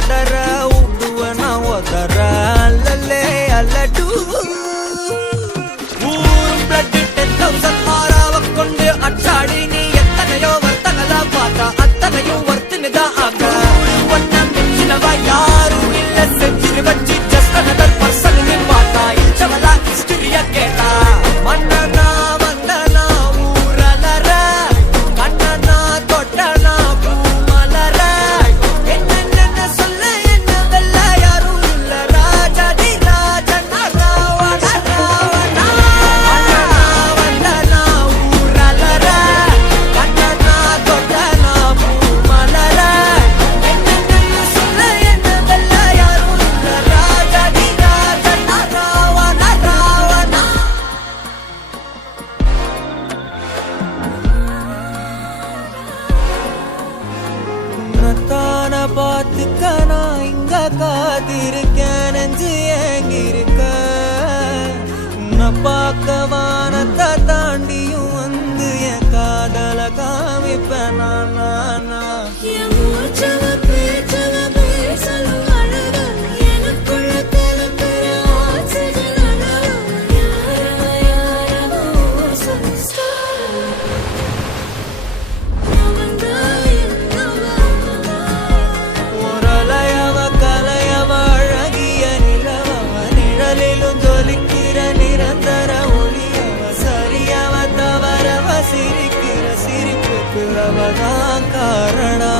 ಪದರ ಉಡುವನ ಒದರ ಅಲ್ಲಲ್ಲೇ ಅಲ್ಲಡು ഊറും ബ്ലഡ് 10,000 ആറാവക്കൊണ്ട് അച്ചാടി നീ എത്തനയോ വർത്തകല പാത്ത അത്തനയോ വർത്തിനിത ആക ഒന്ന മിച്ചിനവ യാരും ഇല്ല സെഞ്ചുറി വച്ചി ജസ്റ്റ് അനദർ പർസൺ നീ പാത്ത ഇച്ചവല ഹിസ്റ്ററിയ കേട്ട മണ്ണന വന്ദന ഊരലര കണ്ണന തൊട്ടന പൂമലര എന്നെന്ന சொல்ல എന്നവല്ല യാരും ഇല്ല രാജാതി രാജന രാവണ രാവണ വന്ദന ഊരലര കണ്ണന തൊട്ടന പൂമലര എന്നെന്ന சொல்ல എന്നവല്ല യാരും ഇല്ല രാജാതി രാജന രാവണ രാവണ உன்னத்தான பார்த்துக்க நான் இங்க காத்திருக்கேன் நெஞ்சு ஏங்கிருக்க உன்னை பார்க்க வானத்தை தாண்டியும் வந்து என் காதல காமிப்பேன் நான் என் மூச்சவ பேச்சவ பேசலும் அழகு எனக்குள்ள கலக்கிற ஆக்சிஜன் அளவு யாரவ சொல்லிஸ்டார் அவன்தா என்னவா ஒரலையவ கலையவ அழகிய நிலவவ நிழலிலும் ஜொலிக்கிற நிரந்தர ஒளியவ சரியவ தவறவ சிரிக்கிற சிரிப்புக்கு அவதான் காரணம்